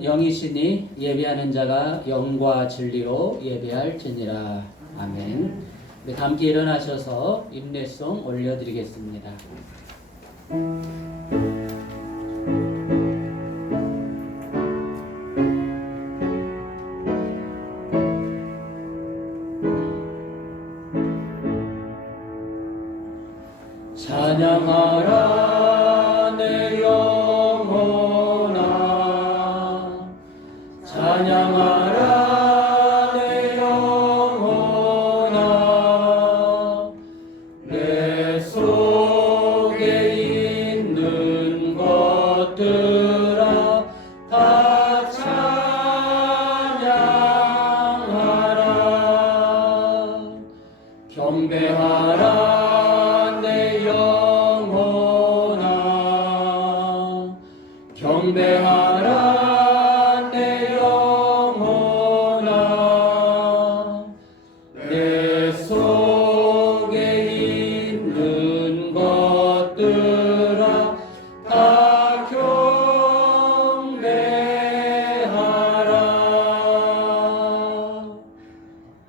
영이시니 예배하는 자가 영과 진리로 예배할지니라. 아멘. 우리 함께 일어나셔서 인내송 올려드리겠습니다. 찬양하라 내 영혼아, 찬양하라 내 영혼아, 내 속에 있는 것들아 다 찬양하라. 경배하라 내 영혼아, 경배하라 내 영혼아, 내 속에 있는 것들아 다 경배하라.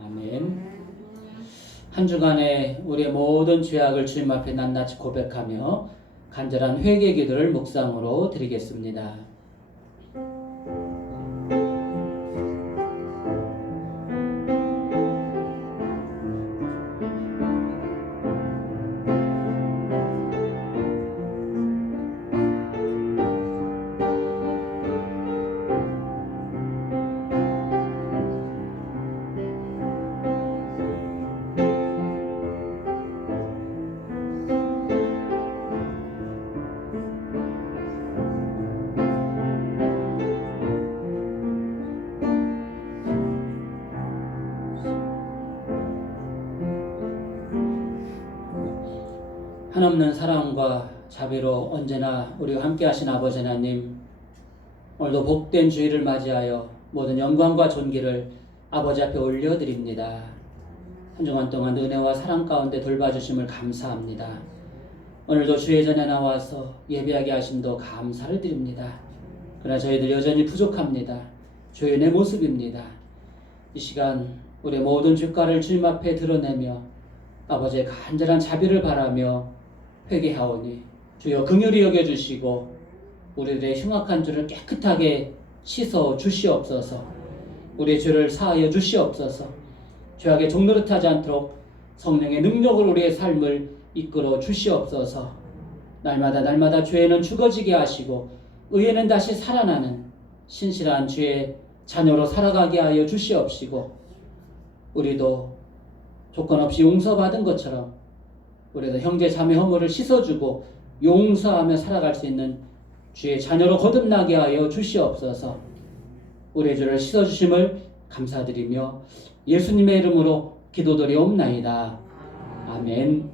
아멘. 한 주간에 우리의 모든 죄악을 주님 앞에 낱낱이 고백하며 간절한 회개 기도를 묵상으로 드리겠습니다. 한없는 사랑과 자비로 언제나 우리와 함께 하신 아버지 하나님, 오늘도 복된 주일을 맞이하여 모든 영광과 존귀를 아버지 앞에 올려드립니다. 한 주간 동안 은혜와 사랑 가운데 돌봐주심을 감사합니다. 오늘도 주의 전에 나와서 예배하게 하심도 감사를 드립니다. 그러나 저희들 여전히 부족합니다. 주의 내 모습입니다. 이 시간 우리의 모든 죄가를 주님 앞에 드러내며 아버지의 간절한 자비를 바라며 회개하오니 주여 긍휼히 여겨주시고 우리들의 흉악한 죄를 깨끗하게 씻어 주시옵소서. 우리의 죄를 사하여 주시옵소서. 죄악에 종노릇하지 않도록 성령의 능력으로 우리의 삶을 이끌어 주시옵소서. 날마다 죄는 죽어지게 하시고 의에는 다시 살아나는 신실한 주의 자녀로 살아가게 하여 주시옵시고, 우리도 조건 없이 용서받은 것처럼 우리도 형제 자매 허물을 씻어주고 용서하며 살아갈 수 있는 주의 자녀로 거듭나게 하여 주시옵소서. 우리의 죄를 씻어주심을 감사드리며 예수님의 이름으로 기도드리옵나이다. 아멘.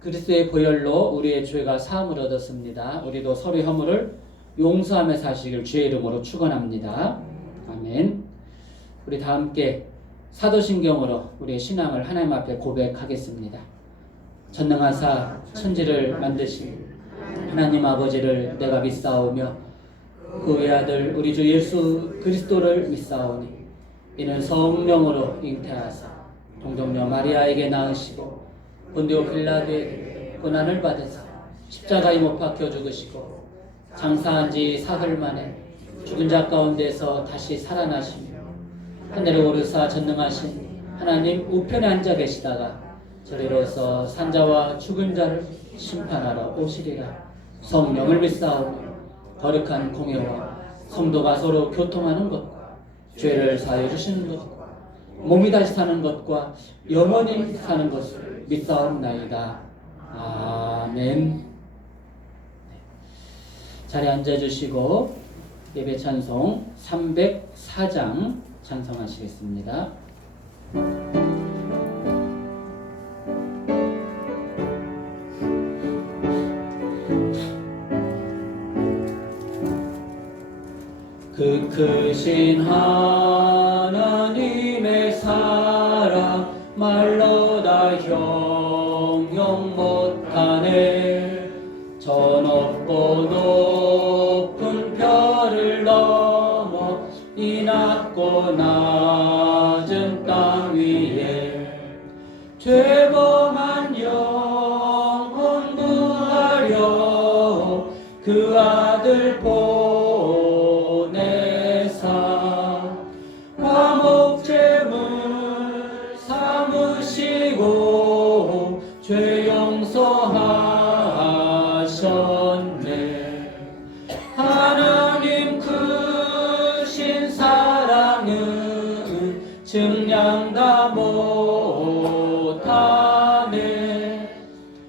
그리스도의 보혈로 우리의 죄가 사함을 얻었습니다. 우리도 서로의 허물을 용서하며 사시길 주의 이름으로 축원합니다. 아멘. 우리 다 함께 사도신경으로 우리의 신앙을 하나님 앞에 고백하겠습니다. 전능하사 천지를 만드신 하나님 아버지를 내가 믿사오며 그 외아들 우리 주 예수 그리스도를 믿사오니 이는 성령으로 잉태하사 동정녀 마리아에게 낳으시고 본디오 빌라도에게 고난을 받으사 십자가에 못 박혀 죽으시고 장사한 지 사흘 만에 죽은 자 가운데서 다시 살아나시며 하늘에 오르사 전능하신 하나님 우편에 앉아 계시다가 저리로서 산자와 죽은 자를 심판하러 오시리라. 성령을 믿사오며 거룩한 공예와 성도가 서로 교통하는 것과 죄를 사하여 주시는 것과 몸이 다시 사는 것과 영원히 사는 것을 믿사옵나이다. 아멘. 자리에 앉아주시고 예배 찬송 304장 찬송하시겠습니다. 그 크신 하나님의 사랑 말로 다 형용 못하네. 저 높고 높은 별을 하늘 넘어 이 낮고 낮은 땅 위에 죄범한 영혼 구하려 그 아들 보내사 화목제물 삼으시고 죄 용서하셨네. 하나님 크신 사랑은 증량다 못하네.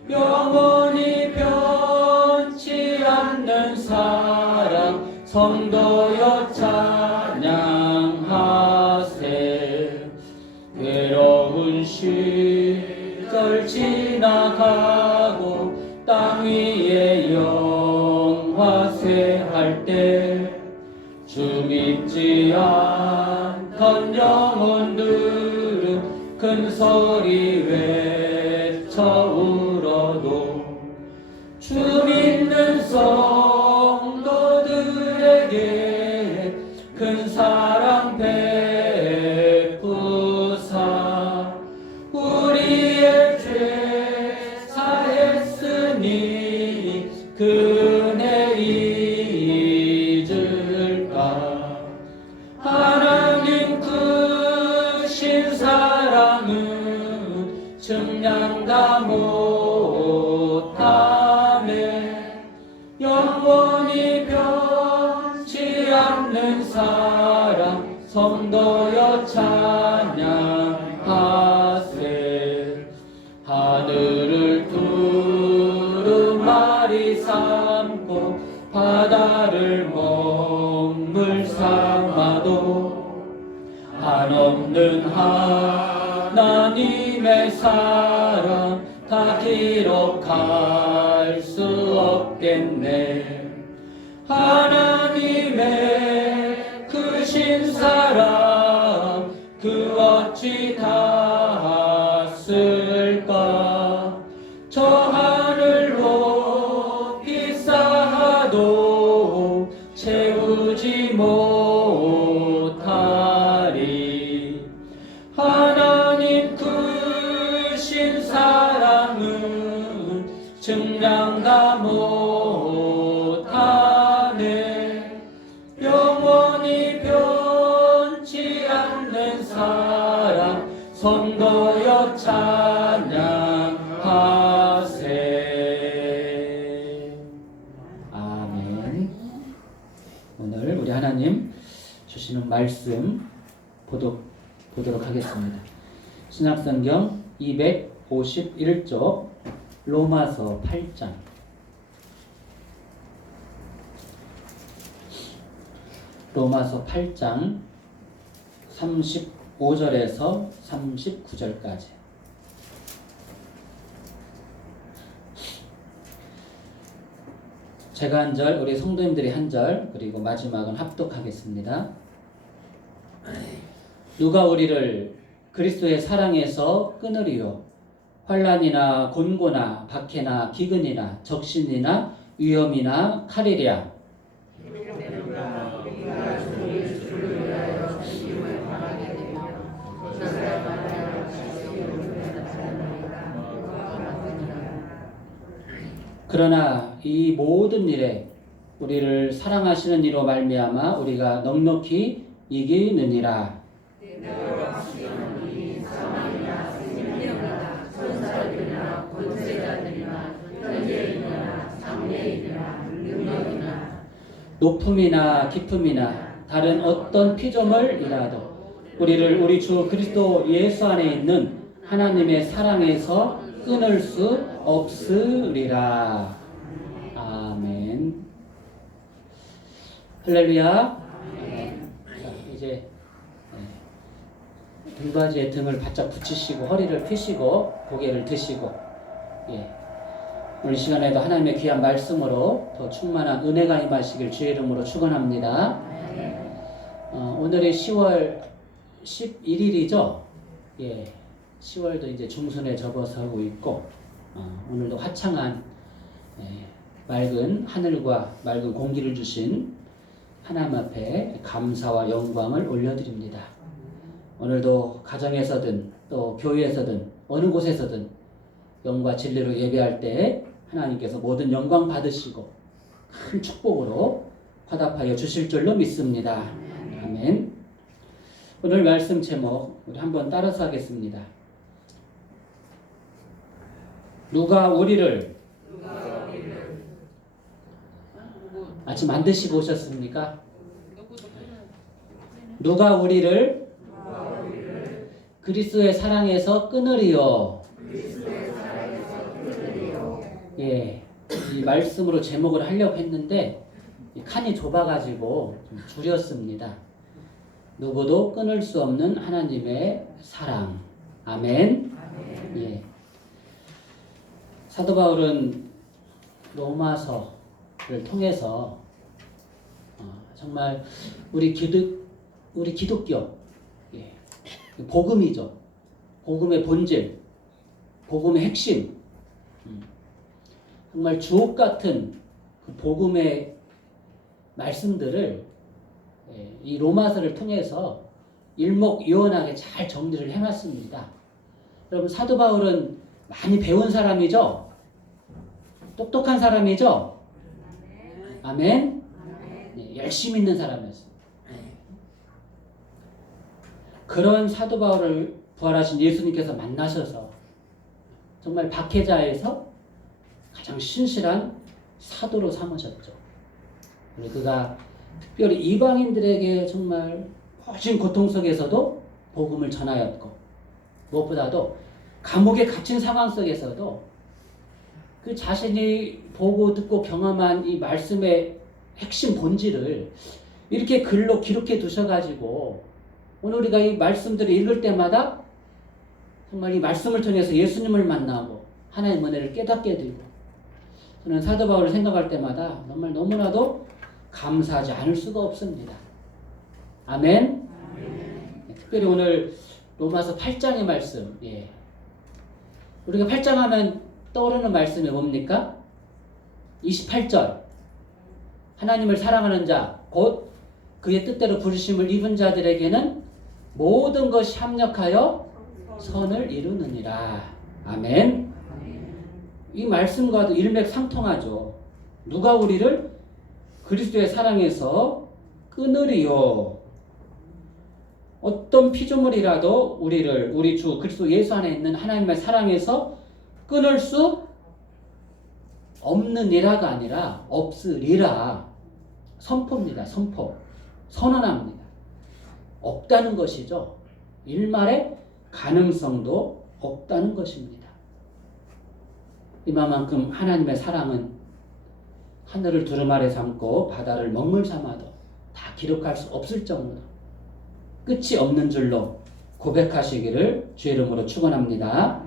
영원히 변치 않는 사랑 성도여 찬양하세. 외로운 시절 지나가고 땅 위에 영화세 할 때 주 믿지 않던 영혼들은 큰 소리 외쳐 울어도 주 믿는 성도들에게 큰 사랑 베푸사 우리의 죄 사했으니 그네 잊을까. 하나님 크신 사랑은 증량다 못하네. 영원히 변치 않는 사랑 성도여 찬양하세. 하늘을 두루마리 삼고 바다를 먹물 삼아도 한없는 하나님의 사랑 다 기록할 수 없겠네. 하나님의 크신 사랑 그 어찌 닿았을까. 저 하늘 높이 쌓아도 채우지 못하리. 하나님 크신 사랑은 증량다 못하네. 영원히 변치 않는 사랑 성도여 찬양하세. 아멘. 오늘 우리 하나님 주시는 말씀 보도록 하겠습니다. 신약성경 251쪽 로마서 8장. 로마서 8장 35절에서 39절까지. 제가 한 절, 우리 성도님들이 한 절, 그리고 마지막은 합독하겠습니다. 누가 우리를 그리스도의 사랑에서 끊으리요? 환난이나 곤고나 박해나 기근이나 적신이나 위험이나 칼이랴. 그러나 이 모든 일에 우리를 사랑하시는 이로 말미암아 우리가 넉넉히 이기느니라. 높음이나 깊음이나 다른 어떤 피조물 이라도 우리를 우리 주 그리스도 예수 안에 있는 하나님의 사랑에서 끊을 수 없으리라. 아멘. 할렐루야. 자, 이제 등받이에 등을 바짝 붙이시고 허리를 펴시고 고개를 드시고, 오늘 시간에도 하나님의 귀한 말씀으로 더 충만한 은혜가 임하시길 주의 이름으로 축원합니다. 오늘이 10월 11일이죠. 10월도 이제 중순에 접어서고 있고, 오늘도 화창한 맑은 하늘과 맑은 공기를 주신 하나님 앞에 감사와 영광을 올려드립니다. 오늘도 가정에서든 또 교회에서든 어느 곳에서든 영과 진리로 예배할 때 하나님께서 모든 영광 받으시고 큰 축복으로 화답하여 주실 줄로 믿습니다. 아멘. 오늘 말씀 제목 우리 한번 따라서 하겠습니다. 누가 우리를 아침 안 드시고 오셨습니까? 누가 우리를 그리스도의 사랑에서 끊으리요. 예, 이 말씀으로 제목을 하려고 했는데 칸이 좁아가지고 좀 줄였습니다. 누구도 끊을 수 없는 하나님의 사랑. 아멘. 예. 사도 바울은 로마서를 통해서 정말 우리 기독교 예, 복음이죠. 복음의 본질, 복음의 핵심. 정말 주옥 같은 그 복음의 말씀들을 이 로마서를 통해서 일목요연하게 잘 정리를 해놨습니다. 여러분 사도 바울은 많이 배운 사람이죠? 똑똑한 사람이죠? 아멘? 네, 열심히 있는 사람이었어요. 그런 사도 바울을 부활하신 예수님께서 만나셔서 정말 박해자에서 가장 신실한 사도로 삼으셨죠. 그가 특별히 이방인들에게 정말 거진 고통 속에서도 복음을 전하였고 무엇보다도 감옥에 갇힌 상황 속에서도 그 자신이 보고 듣고 경험한 이 말씀의 핵심 본질을 이렇게 글로 기록해 두셔가지고 오늘 우리가 이 말씀들을 읽을 때마다 정말 이 말씀을 통해서 예수님을 만나고 하나님의 은혜를 깨닫게 되고 저는 사도 바울을 생각할 때마다 정말 너무나도 감사하지 않을 수가 없습니다. 아멘? 특별히 오늘 로마서 8장의 말씀, 예. 우리가 8장 하면 떠오르는 말씀이 뭡니까? 28절. 하나님을 사랑하는 자, 곧 그의 뜻대로 부르심을 입은 자들에게는 모든 것이 합력하여 선을 이루느니라. 아멘. 이 말씀과도 일맥상통하죠. 누가 우리를 그리스도의 사랑에서 끊으리요. 어떤 피조물이라도 우리를 우리 주 그리스도 예수 안에 있는 하나님의 사랑에서 끊을 수 없느니라가 아니라 없으리라. 선포입니다. 선포. 선언합니다. 없다는 것이죠. 일말의 가능성도 없다는 것입니다. 이만큼 하나님의 사랑은 하늘을 두루마리 삼고 바다를 먹물 삼아도 다 기록할 수 없을 정도로 끝이 없는 줄로 고백하시기를 주의 이름으로 축원합니다.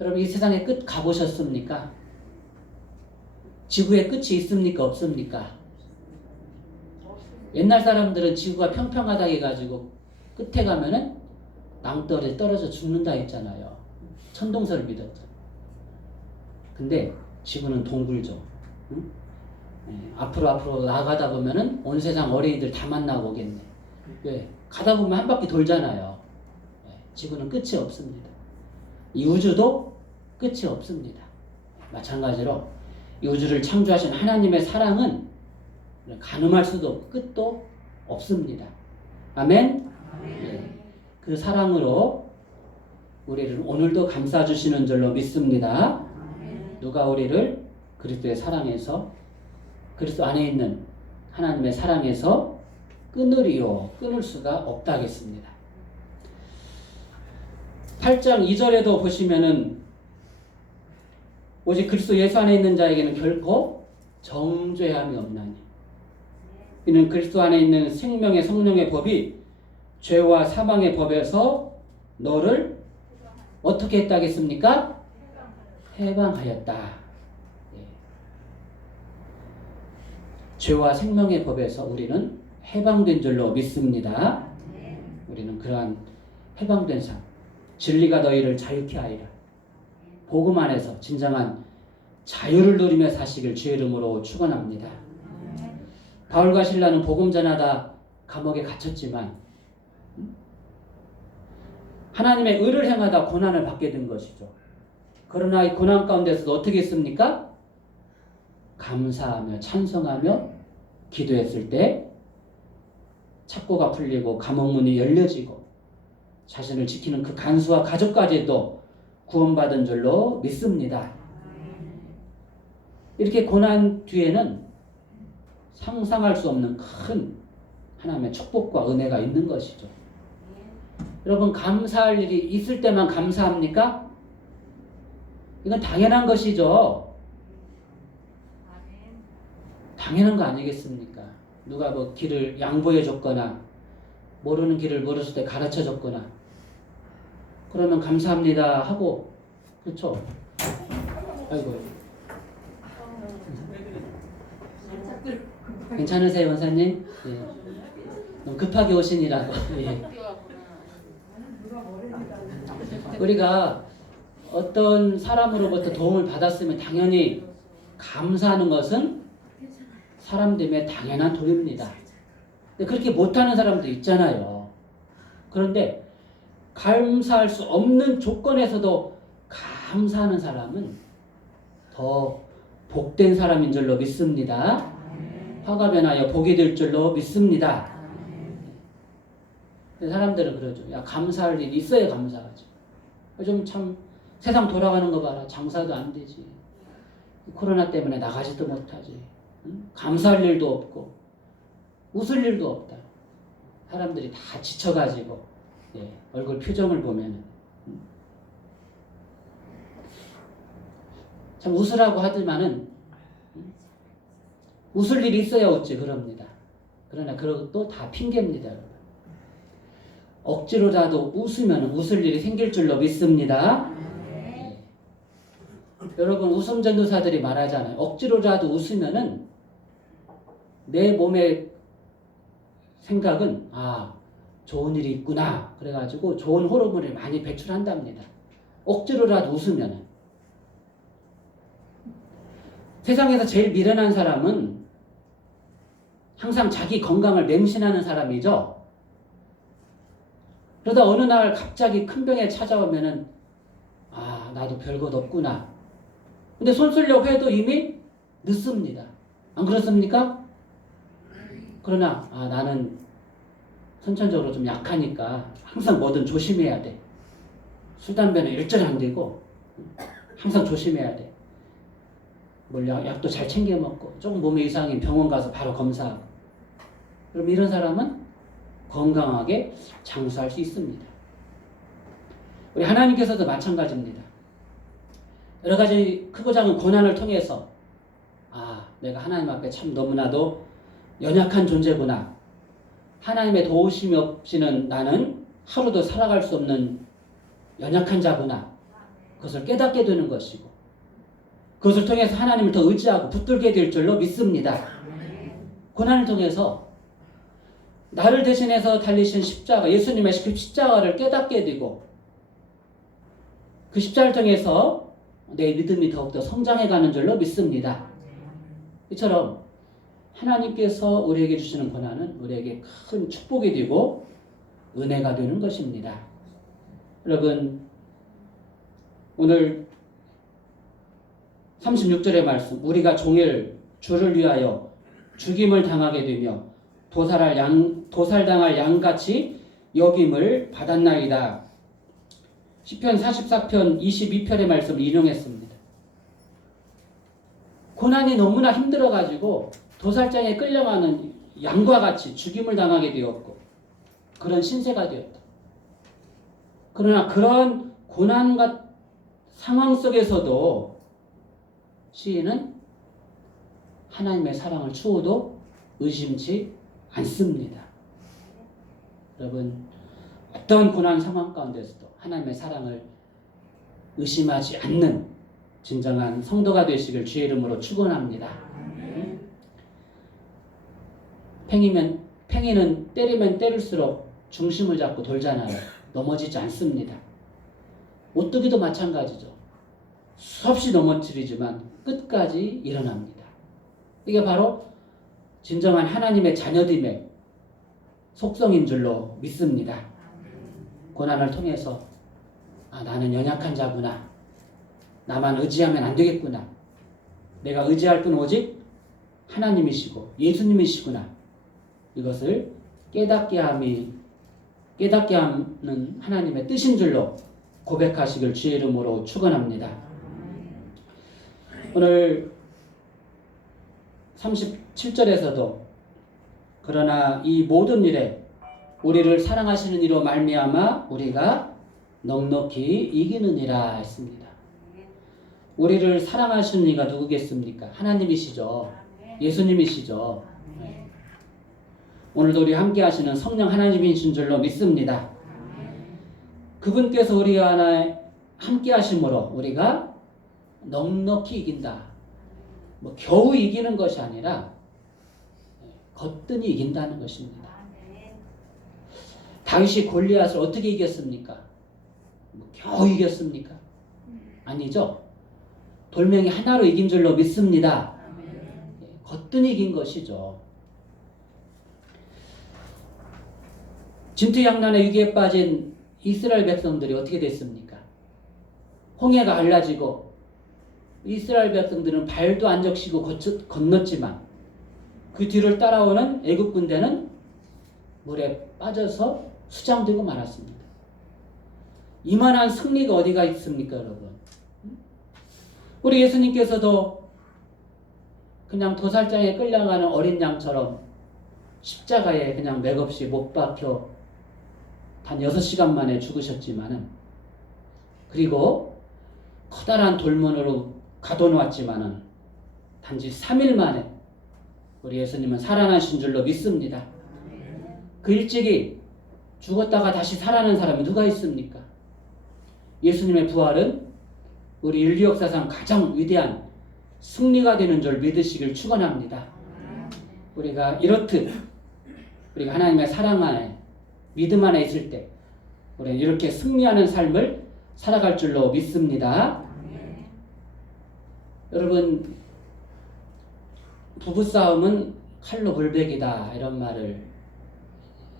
여러분 이 세상의 끝 가보셨습니까? 지구의 끝이 있습니까? 없습니까? 옛날 사람들은 지구가 평평하다 해가지고 끝에 가면은 낭떠러지 떨어져 죽는다 했잖아요. 천동설을 믿었죠. 근데 지구는 동굴죠. 응? 앞으로 나가다 보면은 온 세상 어린이들 다 만나고 오겠네. 왜? 가다 보면 한 바퀴 돌잖아요. 지구는 끝이 없습니다. 이 우주도 끝이 없습니다. 마찬가지로 이 우주를 창조하신 하나님의 사랑은 가늠할 수도 없고 끝도 없습니다. 아멘? 네. 그 사랑으로 우리를 오늘도 감싸 주시는 줄로 믿습니다. 누가 우리를 그리스도의 사랑에서 그리스도 안에 있는 하나님의 사랑에서 끊으리요. 끊을 수가 없다 하겠습니다. 8장 2절에도 보시면은 오직 그리스도 예수 안에 있는 자에게는 결코 정죄함이 없나니 이는 그리스도 안에 있는 생명의 성령의 법이 죄와 사망의 법에서 너를 어떻게 했다 하겠습니까? 해방하였다. 예. 죄와 생명의 법에서 우리는 해방된 줄로 믿습니다. 우리는 그러한 해방된 삶, 진리가 너희를 자유케 하리라. 복음 안에서 진정한 자유를 누리며 사시길 주의 이름으로 축원합니다. 바울과 실라는 복음 전하다 감옥에 갇혔지만 하나님의 의를 행하다 고난을 받게 된 것이죠. 그러나 이 고난 가운데서도 어떻게 했습니까? 감사하며 찬송하며 기도했을 때 착고가 풀리고 감옥 문이 열려지고 자신을 지키는 그 간수와 가족까지도 구원받은 줄로 믿습니다. 이렇게 고난 뒤에는 상상할 수 없는 큰 하나님의 축복과 은혜가 있는 것이죠. 여러분, 감사할 일이 있을 때만 감사합니까? 이건 당연한 것이죠. 당연한 거 아니겠습니까? 누가 뭐 길을 양보해 줬거나 모르는 길을 모르실 때 가르쳐 줬거나 그러면 감사합니다 하고, 그렇죠? 아이고, 괜찮으세요 원사님? 예. 너무 급하게 오시니라고. 예. 우리가 어떤 사람으로부터 도움을 받았으면 당연히 감사하는 것은 사람들의 당연한 도리입니다. 근데 그렇게 못하는 사람도 있잖아요. 그런데 감사할 수 없는 조건에서도 감사하는 사람은 더 복된 사람인 줄로 믿습니다. 화가 변하여 복이 될 줄로 믿습니다. 사람들은 그러죠. 야, 감사할 일이 있어야 감사하지. 요즘 참 세상 돌아가는 거 봐라. 장사도 안 되지. 코로나 때문에 나가지도 못하지. 응? 감사할 일도 없고 웃을 일도 없다. 사람들이 다 지쳐가지고 예, 얼굴 표정을 보면은 참 웃으라고 하지만은 웃을 일이 있어야 웃지 그럽니다. 그러나 그것도 다 핑계입니다. 여러분. 억지로라도 웃으면 웃을 일이 생길 줄로 믿습니다. 네. 여러분, 웃음 전도사들이 말하잖아요. 억지로라도 웃으면은 내 몸의 생각은 좋은 일이 있구나 그래가지고 좋은 호르몬을 많이 배출한답니다. 억지로라도 웃으면은. 세상에서 제일 미련한 사람은 항상 자기 건강을 맹신하는 사람이죠. 그러다 어느 날 갑자기 큰 병에 찾아오면은 나도 별것 없구나. 근데 손 쓰려고 해도 이미 늦습니다. 안 그렇습니까? 그러나 나는 선천적으로 좀 약하니까 항상 뭐든 조심해야 돼. 술, 담배는 일절 안 되고 항상 조심해야 돼. 약도 잘 챙겨 먹고 조금 몸에 이상이 병원 가서 바로 검사하고. 그럼 이런 사람은 건강하게 장수할 수 있습니다. 우리 하나님께서도 마찬가지입니다. 여러 가지 크고 작은 고난을 통해서 내가 하나님 앞에 참 너무나도 연약한 존재구나. 하나님의 도우심이 없이는 나는 하루도 살아갈 수 없는 연약한 자구나. 그것을 깨닫게 되는 것이고 그것을 통해서 하나님을 더 의지하고 붙들게 될 줄로 믿습니다. 고난을 통해서 나를 대신해서 달리신 십자가, 예수님의 십자가를 깨닫게 되고 그 십자가를 통해서 내 믿음이 더욱더 성장해가는 줄로 믿습니다. 이처럼 하나님께서 우리에게 주시는 고난은 우리에게 큰 축복이 되고 은혜가 되는 것입니다. 여러분, 오늘 36절의 말씀, 우리가 종일 주를 위하여 죽임을 당하게 되며 도살당할 양같이 여김을 받았나이다. 시편 44편 22편의 말씀을 인용했습니다. 고난이 너무나 힘들어가지고 도살장에 끌려가는 양과 같이 죽임을 당하게 되었고 그런 신세가 되었다. 그러나 그런 고난과 상황 속에서도 시인은 하나님의 사랑을 추호도 의심치 않습니다. 여러분, 어떤 고난 상황 가운데서도 하나님의 사랑을 의심하지 않는 진정한 성도가 되시길 주의 이름으로 축원합니다. 팽이는 때리면 때릴수록 중심을 잡고 돌잖아요. 넘어지지 않습니다. 오뚜기도 마찬가지죠. 수없이 넘어뜨리지만 끝까지 일어납니다. 이게 바로 진정한 하나님의 자녀됨의 속성인 줄로 믿습니다. 고난을 통해서 나는 연약한 자구나. 나만 의지하면 안 되겠구나. 내가 의지할 분은 오직 하나님이시고 예수님이시구나. 이것을 깨닫게 하는 하나님의 뜻인 줄로 고백하시길 주의 이름으로 축원합니다. 오늘 37절에서도 그러나 이 모든 일에 우리를 사랑하시는 이로 말미암아 우리가 넉넉히 이기느니라 했습니다. 우리를 사랑하시는 이가 누구겠습니까? 하나님이시죠. 예수님이시죠. 오늘도 우리 함께 하시는 성령 하나님이신 줄로 믿습니다. 그분께서 우리와 함께 하심으로 우리가 넉넉히 이긴다. 겨우 이기는 것이 아니라 거뜬히 이긴다는 것입니다. 다윗이 골리앗을 어떻게 이겼습니까? 겨우 이겼습니까? 아니죠. 돌멩이 하나로 이긴 줄로 믿습니다. 거뜬히 이긴 것이죠. 진퇴양난의 위기에 빠진 이스라엘 백성들이 어떻게 됐습니까? 홍해가 갈라지고 이스라엘 백성들은 발도 안 적시고 건넜지만 그 뒤를 따라오는 애굽 군대는 물에 빠져서 수장되고 말았습니다. 이만한 승리가 어디가 있습니까, 여러분? 우리 예수님께서도 그냥 도살장에 끌려가는 어린 양처럼 십자가에 그냥 맥없이 못 박혀 단 6시간 만에 죽으셨지만은, 그리고 커다란 돌문으로 가둬놓았지만은 단지 3일 만에 우리 예수님은 살아나신 줄로 믿습니다. 그 일찍이 죽었다가 다시 살아난 사람이 누가 있습니까? 예수님의 부활은 우리 인류 역사상 가장 위대한 승리가 되는 줄 믿으시길 축원합니다. 우리가 이렇듯 우리가 하나님의 사랑 안에 믿음 안에 있을 때 우리는 이렇게 승리하는 삶을 살아갈 줄로 믿습니다. 여러분, 부부싸움은 칼로 불백이다 이런 말을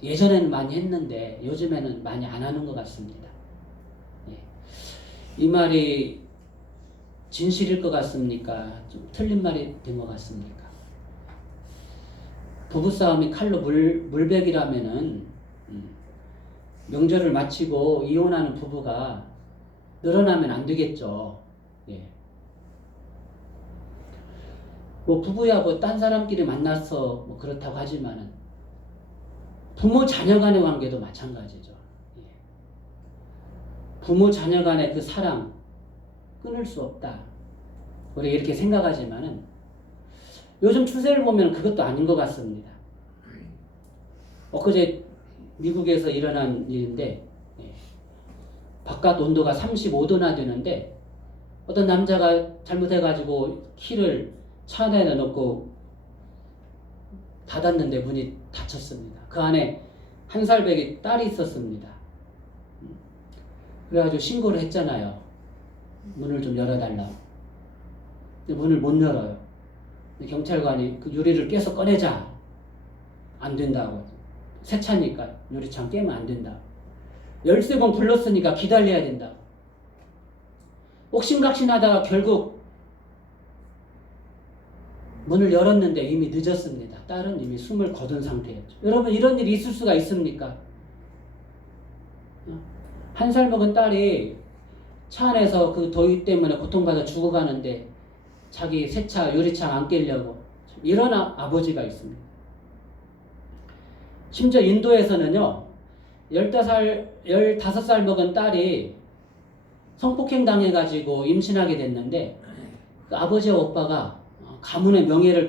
예전에는 많이 했는데 요즘에는 많이 안 하는 것 같습니다. 이 말이 진실일 것 같습니까? 좀 틀린 말이 된 것 같습니까? 부부싸움이 칼로 물백이라면은 명절을 마치고 이혼하는 부부가 늘어나면 안 되겠죠. 부부야 딴 사람끼리 만나서 그렇다고 하지만은 부모 자녀 간의 관계도 마찬가지죠. 부모 자녀 간의 그 사랑 끊을 수 없다. 우리 이렇게 생각하지만은 요즘 추세를 보면 그것도 아닌 것 같습니다. 엊그제 미국에서 일어난 일인데 바깥 온도가 35도나 되는데 어떤 남자가 잘못해가지고 키를 차 안에 넣고 닫았는데 문이 닫혔습니다. 그 안에 1살배기 딸이 있었습니다. 그래가지고 신고를 했잖아요. 문을 좀 열어달라고. 근데 문을 못 열어요. 경찰관이 그 유리를 깨서 꺼내자. 안 된다고. 새 차니까 유리창 깨면 안 된다. 13번 불렀으니까 기다려야 된다. 옥신각신하다가 결국 문을 열었는데 이미 늦었습니다. 딸은 이미 숨을 거둔 상태였죠. 여러분, 이런 일이 있을 수가 있습니까? 1살 먹은 딸이 차 안에서 그 더위 때문에 고통받아 죽어가는데 자기 새 차 유리창 안 깨려고 이런 아버지가 있습니다. 심지어 인도에서는요, 15살 먹은 딸이 성폭행 당해가지고 임신하게 됐는데 그 아버지와 오빠가 가문의 명예를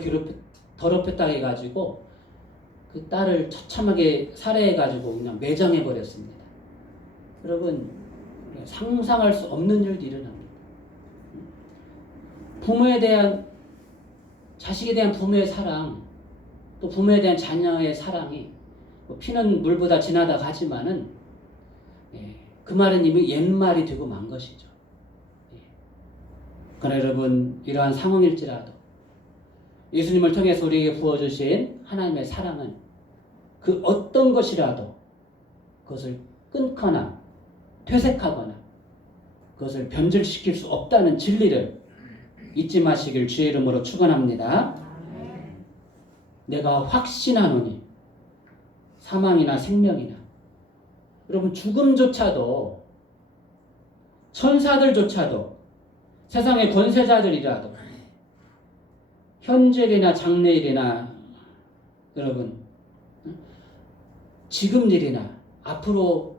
더럽혔다 해가지고 그 딸을 처참하게 살해해가지고 그냥 매장해버렸습니다. 여러분, 상상할 수 없는 일도 일어납니다. 자식에 대한 부모의 사랑, 또 부모에 대한 자녀의 사랑이 피는 물보다 진하다 하지만은 그 말은 이미 옛말이 되고 만 것이죠. 그러나 여러분, 이러한 상황일지라도 예수님을 통해서 우리에게 부어주신 하나님의 사랑은 그 어떤 것이라도 그것을 끊거나 퇴색하거나 그것을 변질시킬 수 없다는 진리를 잊지 마시길 주의 이름으로 축원합니다. 내가 확신하노니 사망이나 생명이나 여러분 죽음조차도 천사들조차도 세상의 권세자들이라도 현재일이나 장래일이나 여러분 지금 일이나 앞으로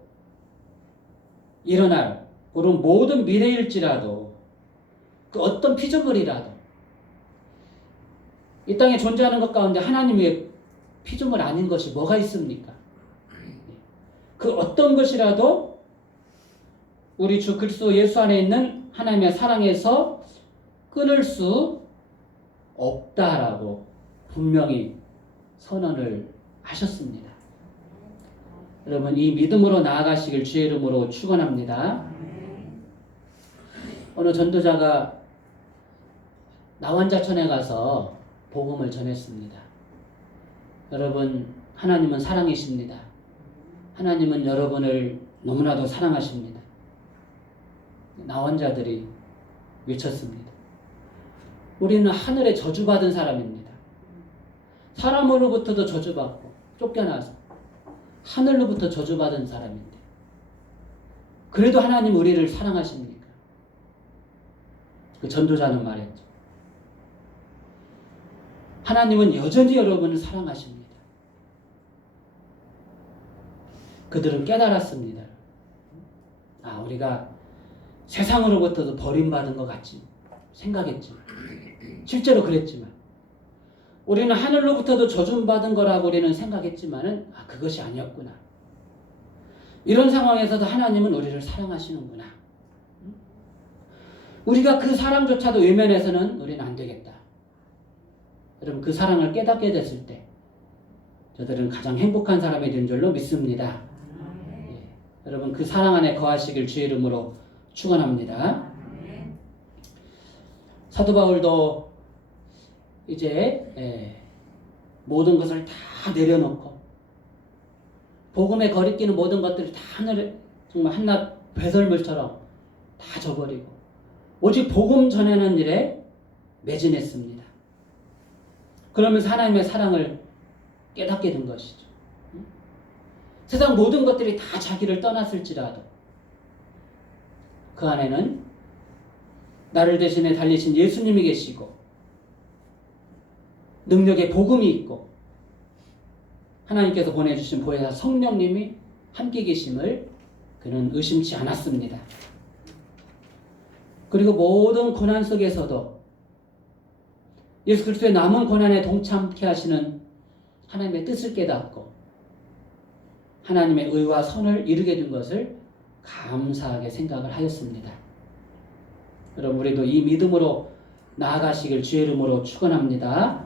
일어날 그런 모든 미래일지라도 그 어떤 피조물이라도 이 땅에 존재하는 것 가운데 하나님 외에 피조물 아닌 것이 뭐가 있습니까? 그 어떤 것이라도 우리 주 그리스도 예수 안에 있는 하나님의 사랑에서 끊을 수 없다라고 분명히 선언을 하셨습니다. 여러분 이 믿음으로 나아가시길 주의 이름으로 축원합니다. 어느 전도자가 나원자촌에 가서 복음을 전했습니다. 여러분 하나님은 사랑이십니다. 하나님은 여러분을 너무나도 사랑하십니다. 나원자들이 외쳤습니다. 우리는 하늘에 저주받은 사람입니다. 사람으로부터도 저주받고 쫓겨나서 하늘로부터 저주받은 사람인데 그래도 하나님 우리를 사랑하십니까? 그 전도자는 말했죠. 하나님은 여전히 여러분을 사랑하십니다. 그들은 깨달았습니다. 우리가 세상으로부터도 버림받은 것 같지 생각했지만 실제로 그랬지만 우리는 하늘로부터도 저주받은 거라고 우리는 생각했지만은 그것이 아니었구나. 이런 상황에서도 하나님은 우리를 사랑하시는구나. 우리가 그 사랑조차도 외면해서는 우리는 안 되겠다. 여러분 그 사랑을 깨닫게 됐을 때 저들은 가장 행복한 사람이 된 줄로 믿습니다. 여러분 그 사랑 안에 거하시길 주의 이름으로 축원합니다. 사도 바울도 이제 모든 것을 다 내려놓고 복음에 거리끼는 모든 것들을 다 하늘에 정말 한낱 배설물처럼 다 저버리고 오직 복음 전하는 일에 매진했습니다. 그러면서 하나님의 사랑을 깨닫게 된 것이죠. 세상 모든 것들이 다 자기를 떠났을지라도 그 안에는 나를 대신해 달리신 예수님이 계시고 능력의 복음이 있고 하나님께서 보내주신 보혜사 성령님이 함께 계심을 그는 의심치 않았습니다. 그리고 모든 고난 속에서도 예수 그리스도의 남은 고난에 동참케 하시는 하나님의 뜻을 깨닫고 하나님의 의와 선을 이루게 된 것을 감사하게 생각을 하였습니다. 여러분 우리도 이 믿음으로 나아가시길 주의 이름으로 축원합니다.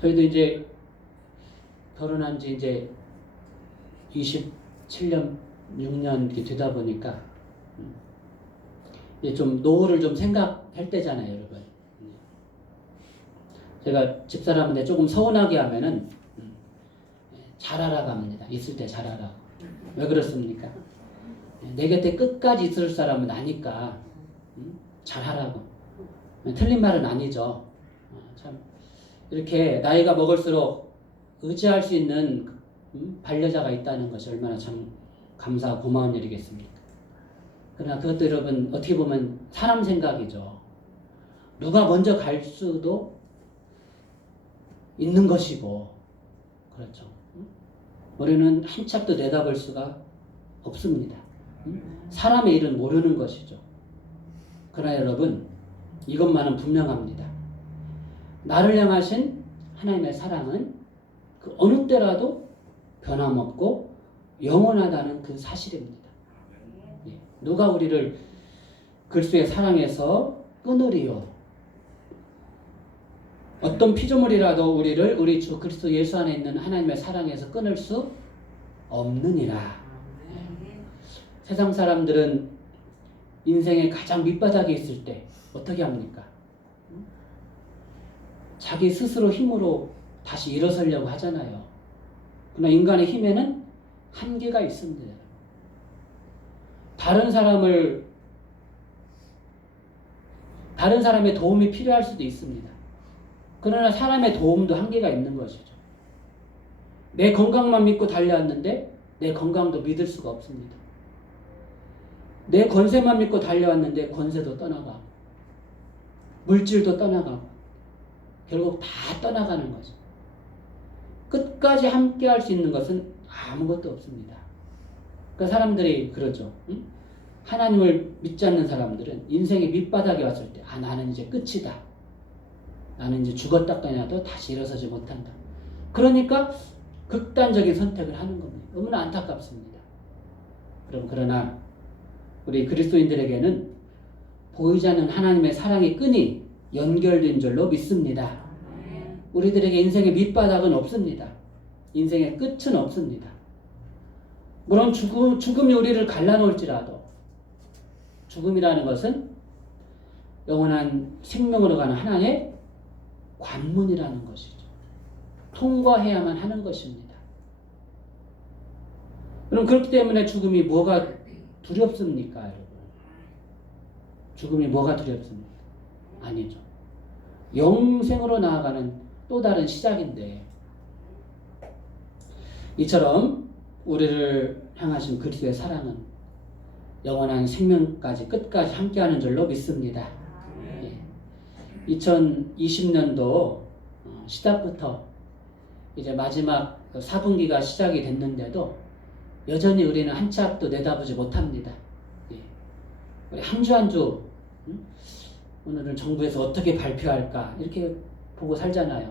저희도 이제 결혼한 지 이제 27년, 6년 이렇게 되다 보니까 이제 좀 노후를 좀 생각할 때잖아요, 여러분. 제가 집사람한테 조금 서운하게 하면은 잘하라고 합니다. 있을 때 잘하라고. 왜 그렇습니까? 내 곁에 끝까지 있을 사람은 아니까 잘하라고. 틀린 말은 아니죠. 참 이렇게 나이가 먹을수록 의지할 수 있는 반려자가 있다는 것이 얼마나 참 감사하고 고마운 일이겠습니까? 그러나 그것도 여러분 어떻게 보면 사람 생각이죠. 누가 먼저 갈 수도 있는 것이고 그렇죠. 우리는 한참도 내다볼 수가 없습니다. 사람의 일은 모르는 것이죠. 그러나 여러분 이것만은 분명합니다. 나를 향하신 하나님의 사랑은 그 어느 때라도 변함없고 영원하다는 그 사실입니다. 누가 우리를 그리스도의 사랑에서 끊으리요? 어떤 피조물이라도 우리를 우리 주 그리스도 예수 안에 있는 하나님의 사랑에서 끊을 수 없느니라. 세상 사람들은 인생의 가장 밑바닥에 있을 때 어떻게 합니까? 자기 스스로 힘으로 다시 일어서려고 하잖아요. 그러나 인간의 힘에는 한계가 있습니다. 다른 사람의 도움이 필요할 수도 있습니다. 그러나 사람의 도움도 한계가 있는 것이죠. 내 건강만 믿고 달려왔는데 내 건강도 믿을 수가 없습니다. 내 권세만 믿고 달려왔는데 권세도 떠나가고 물질도 떠나가고 결국 다 떠나가는 거죠. 끝까지 함께 할 수 있는 것은 아무것도 없습니다. 그러니까 사람들이 그러죠. 응? 하나님을 믿지 않는 사람들은 인생의 밑바닥에 왔을 때 나는 이제 끝이다. 나는 이제 죽었다 까냐도 다시 일어서지 못한다. 그러니까 극단적인 선택을 하는 겁니다. 너무나 안타깝습니다. 그러나 우리 그리스도인들에게는 보이지 않는 하나님의 사랑의 끈이 연결된 줄로 믿습니다. 우리들에게 인생의 밑바닥은 없습니다. 인생의 끝은 없습니다. 물론 죽음이 우리를 갈라놓을지라도 죽음이라는 것은 영원한 생명으로 가는 하나의 관문이라는 것이죠. 통과해야만 하는 것입니다. 그럼 그렇기 때문에 죽음이 뭐가 두렵습니까, 여러분? 죽음이 뭐가 두렵습니까? 아니죠. 영생으로 나아가는 또 다른 시작인데, 이처럼 우리를 향하신 그리스도의 사랑은 영원한 생명까지 끝까지 함께하는 줄로 믿습니다. 2020년도 시작부터 이제 마지막 4분기가 시작이 됐는데도 여전히 우리는 한 치 앞도 내다보지 못합니다. 우리 한 주 한 주 오늘은 정부에서 어떻게 발표할까 이렇게 보고 살잖아요.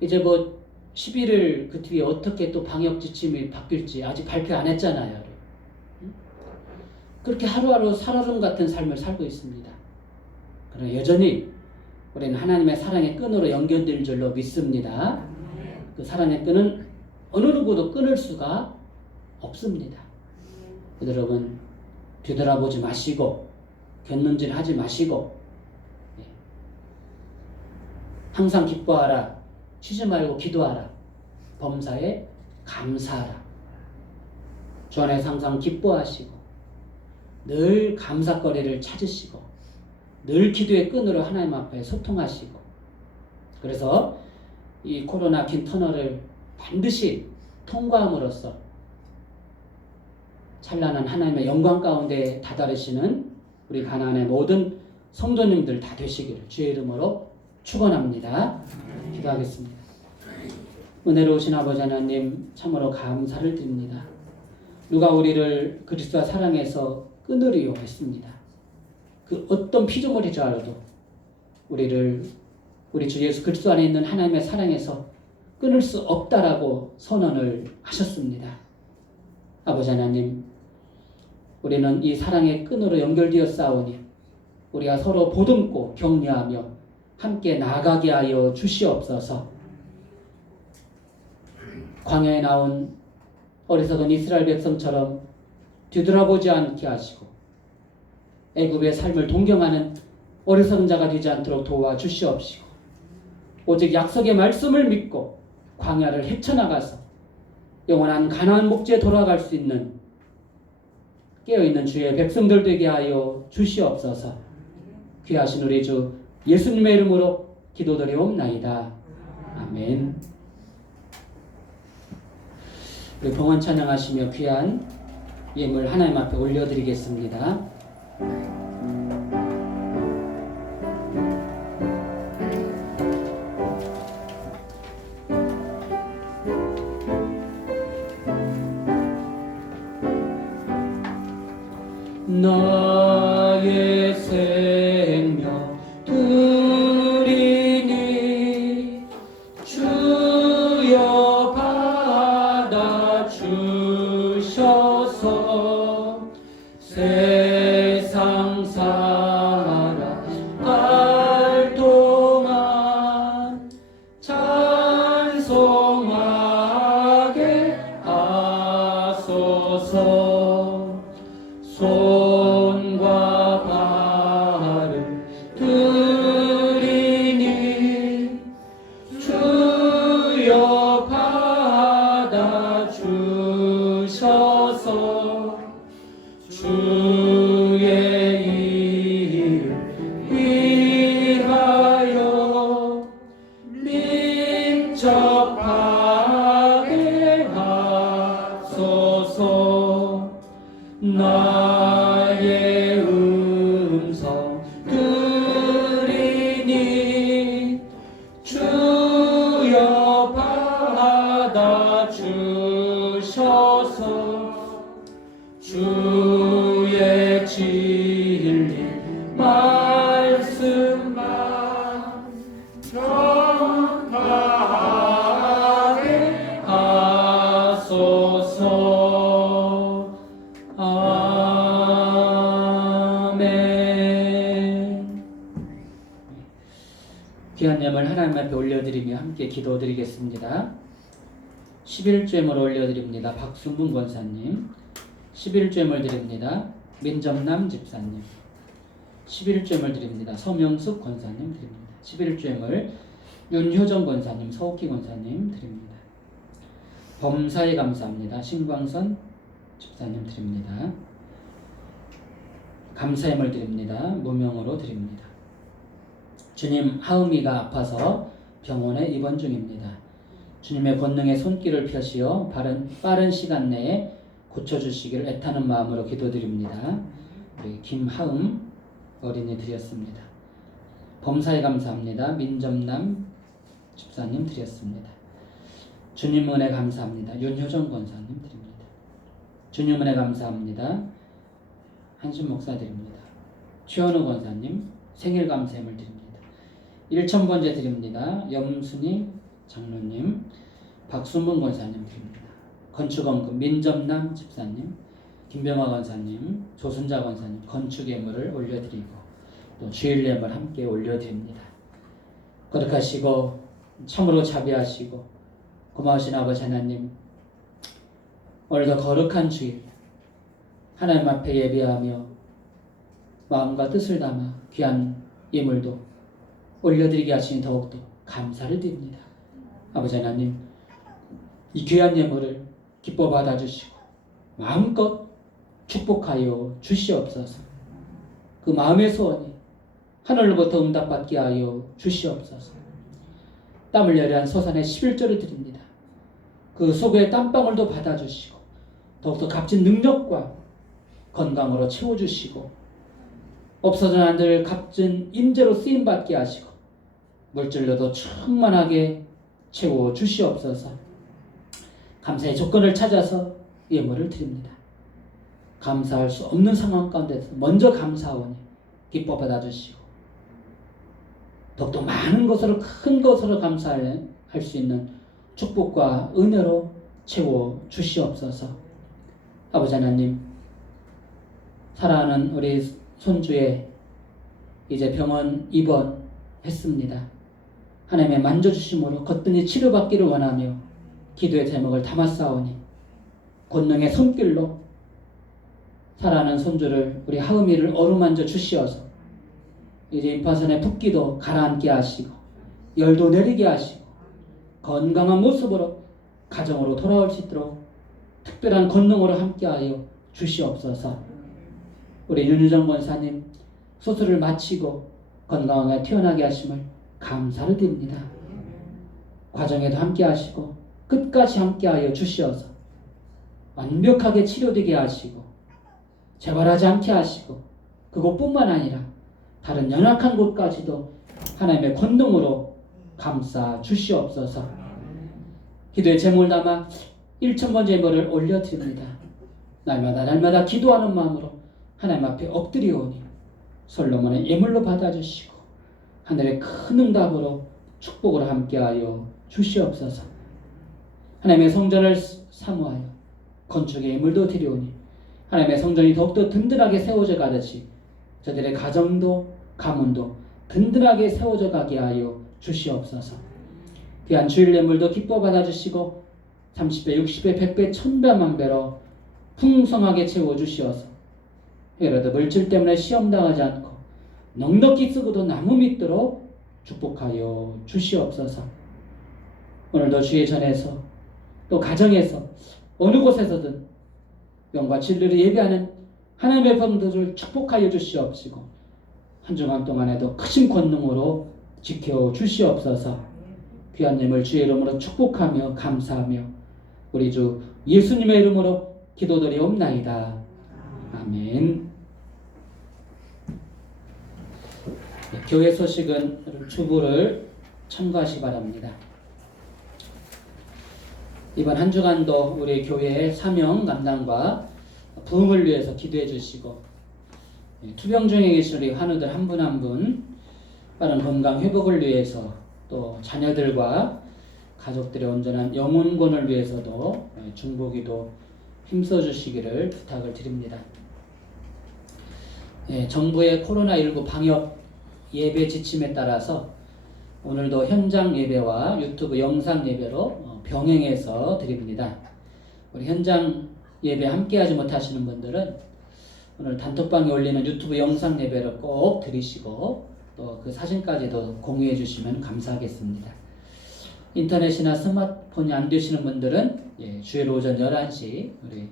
이제 뭐 11일 그 뒤에 어떻게 또 방역 지침이 바뀔지 아직 발표 안 했잖아요. 그렇게 하루하루 살얼음 같은 삶을 살고 있습니다. 그러나 여전히 우리는 하나님의 사랑의 끈으로 연결될 줄로 믿습니다. 그 사랑의 끈은 어느 누구도 끊을 수가 없습니다. 여러분 뒤돌아보지 마시고 곁눈질하지 마시고 항상 기뻐하라. 쉬지 말고 기도하라. 범사에 감사하라. 주 안에서 항상 기뻐하시고 늘 감사거리를 찾으시고 늘 기도의 끈으로 하나님 앞에 소통하시고 그래서 이 코로나 긴 터널을 반드시 통과함으로써 찬란한 하나님의 영광 가운데 다다르시는 우리 가나안의 모든 성도님들 다 되시기를 주의 이름으로 축원합니다. 기도하겠습니다. 은혜로우신 아버지 하나님 참으로 감사를 드립니다. 누가 우리를 그리스도와 사랑해서 끊으리요 했습니다. 그 어떤 피조물이라도 우리를 우리 주 예수 그리스도 안에 있는 하나님의 사랑에서 끊을 수 없다라고 선언을 하셨습니다. 아버지 하나님, 우리는 이 사랑의 끈으로 연결되어 싸우니 우리가 서로 보듬고 격려하며 함께 나아가게 하여 주시옵소서. 광야에 나온 어리석은 이스라엘 백성처럼 뒤돌아보지 않게 하시고 애굽의 삶을 동경하는 어리석은 자가 되지 않도록 도와주시옵시고 오직 약속의 말씀을 믿고 광야를 헤쳐나가서 영원한 가나안 목지에 돌아갈 수 있는 깨어있는 주의 백성들 되게 하여 주시옵소서. 귀하신 우리 주 예수님의 이름으로 기도드리옵나이다. 아멘. 우리 봉헌 찬양하시며 귀한 예물 하나님 앞에 올려드리겠습니다. 나의 생명 드리니 주여 받아 주셔서 세상 사 주여 받아 주셔서 주의 진리 말씀만 전하게 하소서. 아멘. 귀한 예물 하나님 앞에 올려드리며 함께 기도드리겠습니다. 11죄물 올려드립니다. 박순분 권사님. 11죄물 드립니다. 민정남 집사님. 11죄물 드립니다. 서명숙 권사님 드립니다. 11죄물 윤효정 권사님, 서옥희 권사님 드립니다. 범사에 감사합니다. 신광선 집사님 드립니다. 감사함을 드립니다. 무명으로 드립니다. 주님, 하음이가 아파서 병원에 입원 중입니다. 주님의 권능의 손길을 펴시어 빠른 시간 내에 고쳐주시기를 애타는 마음으로 기도드립니다. 우리 김하음 어린이 드렸습니다. 범사에 감사합니다. 민점남 집사님 드렸습니다. 주님 은혜 감사합니다. 윤효정 권사님 드립니다. 주님 은혜 감사합니다. 한신 목사 드립니다. 최현우 권사님 생일 감사함을 드립니다. 1000번째 드립니다. 염순이 장로님, 박순문 권사님 드립니다. 건축원금 민점남 집사님, 김병화 권사님, 조순자 권사님 건축예물을 올려드리고 또 주일예물 함께 올려드립니다. 거룩하시고 참으로 자비하시고 고마우신 아버지 하나님, 오늘도 거룩한 주일 하나님 앞에 예배하며 마음과 뜻을 담아 귀한 예물도 올려드리게 하시니 더욱더 감사를 드립니다. 아버지 하나님, 이 귀한 예물을 기뻐 받아주시고 마음껏 축복하여 주시옵소서. 그 마음의 소원이 하늘로부터 응답받게 하여 주시옵소서. 땀을 여려한 소산의 11조를 드립니다. 그 속에 땀방울도 받아주시고 더욱더 값진 능력과 건강으로 채워주시고 없어져 안될 값진 인재로 쓰임받게 하시고 물질로도 충만하게 채워주시옵소서. 감사의 조건을 찾아서 예물을 드립니다. 감사할 수 없는 상황 가운데서 먼저 감사하오니 기뻐 받아주시고 더욱더 많은 것으로 큰 것으로 감사할 수 있는 축복과 은혜로 채워주시옵소서. 아버지 하나님, 사랑하는 우리 손주의 이제 병원 입원했습니다. 하나님의 만져주심으로 거뜬히 치료받기를 원하며 기도의 제목을 담았사오니 권능의 손길로 사랑하는 손주를 우리 하음이를 어루만져 주시어서 이제 임파선의 붓기도 가라앉게 하시고 열도 내리게 하시고 건강한 모습으로 가정으로 돌아올 수 있도록 특별한 권능으로 함께하여 주시옵소서. 우리 윤유정 권사님 수술을 마치고 건강하게 태어나게 하심을 감사를 드립니다. 과정에도 함께 하시고 끝까지 함께하여 주시어서 완벽하게 치료되게 하시고 재발하지 않게 하시고 그곳뿐만 아니라 다른 연약한 곳까지도 하나님의 권능으로 감싸 주시옵소서. 기도의 제목을 담아 1000번째 예물을 올려드립니다. 날마다 기도하는 마음으로 하나님 앞에 엎드리오니 솔로몬의 예물로 받아주시고 하늘의 큰 응답으로 축복으로 함께하여 주시옵소서. 하나님의 성전을 사모하여 건축의 예물도 드리오니 하나님의 성전이 더욱더 든든하게 세워져 가듯이 저들의 가정도 가문도 든든하게 세워져 가게 하여 주시옵소서. 귀한 주일 예물도 기뻐 받아주시고 30배, 60배, 100배, 1000배, 만배로 풍성하게 채워주시어서 헤로드 물질 때문에 시험당하지 않고 넉넉히 쓰고도 나무 믿도록 축복하여 주시옵소서. 오늘도 주의 전에서 또 가정에서 어느 곳에서든 영과 진리를 예배하는 하나님의 백성들을 축복하여 주시옵시고 한 주간 동안에도 크신 권능으로 지켜 주시옵소서. 귀한 예물 주의 이름으로 축복하며 감사하며 우리 주 예수님의 이름으로 기도드리옵나이다. 아멘. 교회 소식은 주부를 참고하시기 바랍니다. 이번 한 주간도 우리 교회의 사명 감당과 부흥을 위해서 기도해 주시고, 투병 중에 계신 우리 환우들 한 분 한 분 빠른 건강 회복을 위해서, 또 자녀들과 가족들의 온전한 영혼권을 위해서도 중보기도 힘써 주시기를 부탁을 드립니다. 정부의 코로나19 방역 예배 지침에 따라서 오늘도 현장 예배와 유튜브 영상 예배로 병행해서 드립니다. 우리 현장 예배 함께하지 못하시는 분들은 오늘 단톡방에 올리는 유튜브 영상 예배를 꼭 들으시고 또 그 사진까지도 공유해 주시면 감사하겠습니다. 인터넷이나 스마트폰이 안 되시는 분들은 주일 오전 11시 우리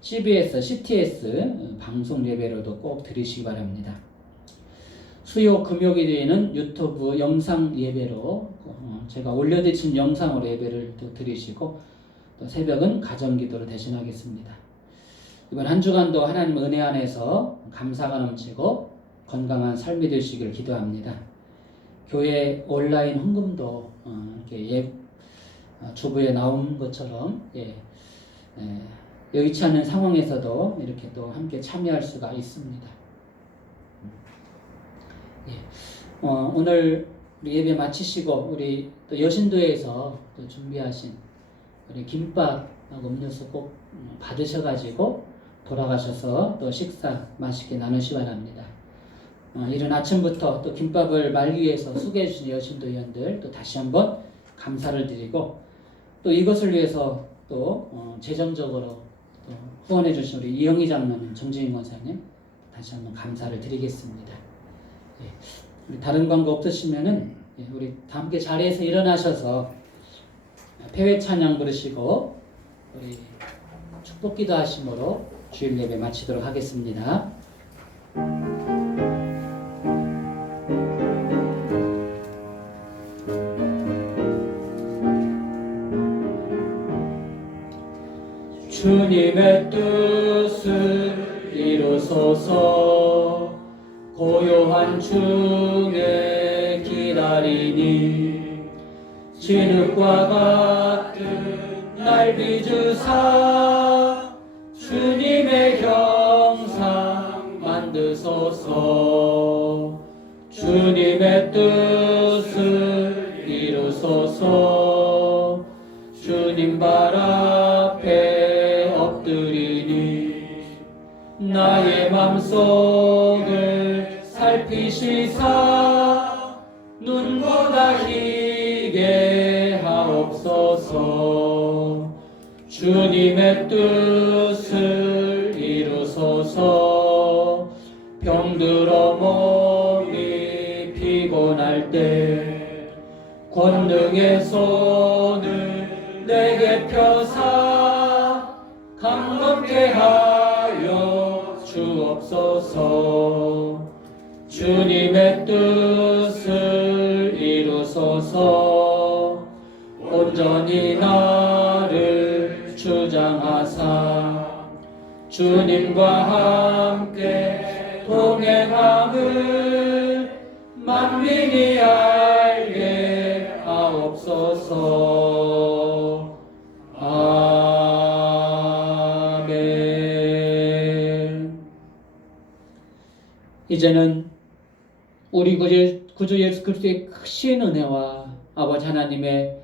CBS, CTS 방송 예배로도 꼭 들으시기 바랍니다. 수요 금요일에는 유튜브 영상 예배로 제가 올려드린 영상으로 예배를 또 드리시고, 또 새벽은 가정기도로 대신하겠습니다. 이번 한 주간도 하나님 은혜 안에서 감사가 넘치고 건강한 삶이 되시기를 기도합니다. 교회 온라인 헌금도 이렇게 주부에 나온 것처럼 여의치 않는 상황에서도 이렇게 또 함께 참여할 수가 있습니다. 오늘 우리 예배 마치시고 우리 또 여신도에서 또 준비하신 우리 김밥하고 음료수 꼭 받으셔가지고 돌아가셔서 또 식사 맛있게 나누시 바랍니다. 이른 아침부터 또 김밥을 말기 위해서 수고해 주신 여신도 위원들 또 다시 한번 감사를 드리고, 또 이것을 위해서 또 재정적으로 또 후원해 주신 우리 이영희 장로님, 정진희 권사님 다시 한번 감사를 드리겠습니다. 우리 다른 광고 없으시면은 우리 다 함께 자리에서 일어나셔서 폐회 찬양 부르시고 우리 축복기도 하심으로 주일 예배 마치도록 하겠습니다. 주님의 뜻을 이루소서. 고요한 중에 기다리니 진흙과 같은 날 빚으사 주님의 형상 만드소서. 주님의 뜻을 이루소서. 주님 발 앞에 엎드리니 나의 맘속을 살피시사 눈보다 희게 하옵소서. 주님의 뜻을 이루소서. 병들어 몸이 피곤할 때 권능의 손을 내게 펴사 강건케 하여 주옵소서. 주님의 뜻을 이루소서. 온전히 나를 주장하사 주님과 함께 동행함을 만민이 알게 하옵소서. 아멘. 이제는 우리 구주 예수 그리스도의 크신 은혜와 아버지 하나님의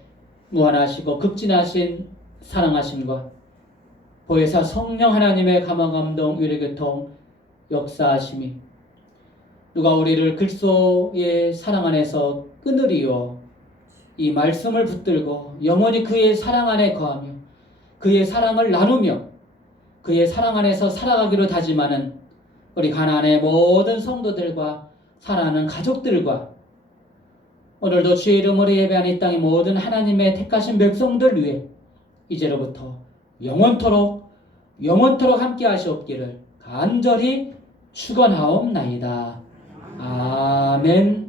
무한하시고 극진하신 사랑하심과 보혜사 성령 하나님의 감화감동 위로교통 역사하심이 누가 우리를 그리스도의 사랑 안에서 끊으리요 이 말씀을 붙들고 영원히 그의 사랑 안에 거하며 그의 사랑을 나누며 그의 사랑 안에서 살아가기로 다짐하는 우리 가나안의 모든 성도들과 사랑하는 가족들과 오늘도 주의 이름으로 예배하는 이 땅의 모든 하나님의 택하신 백성들 위해 이제로부터 영원토록 함께 하시옵기를 간절히 축원하옵나이다. 아멘.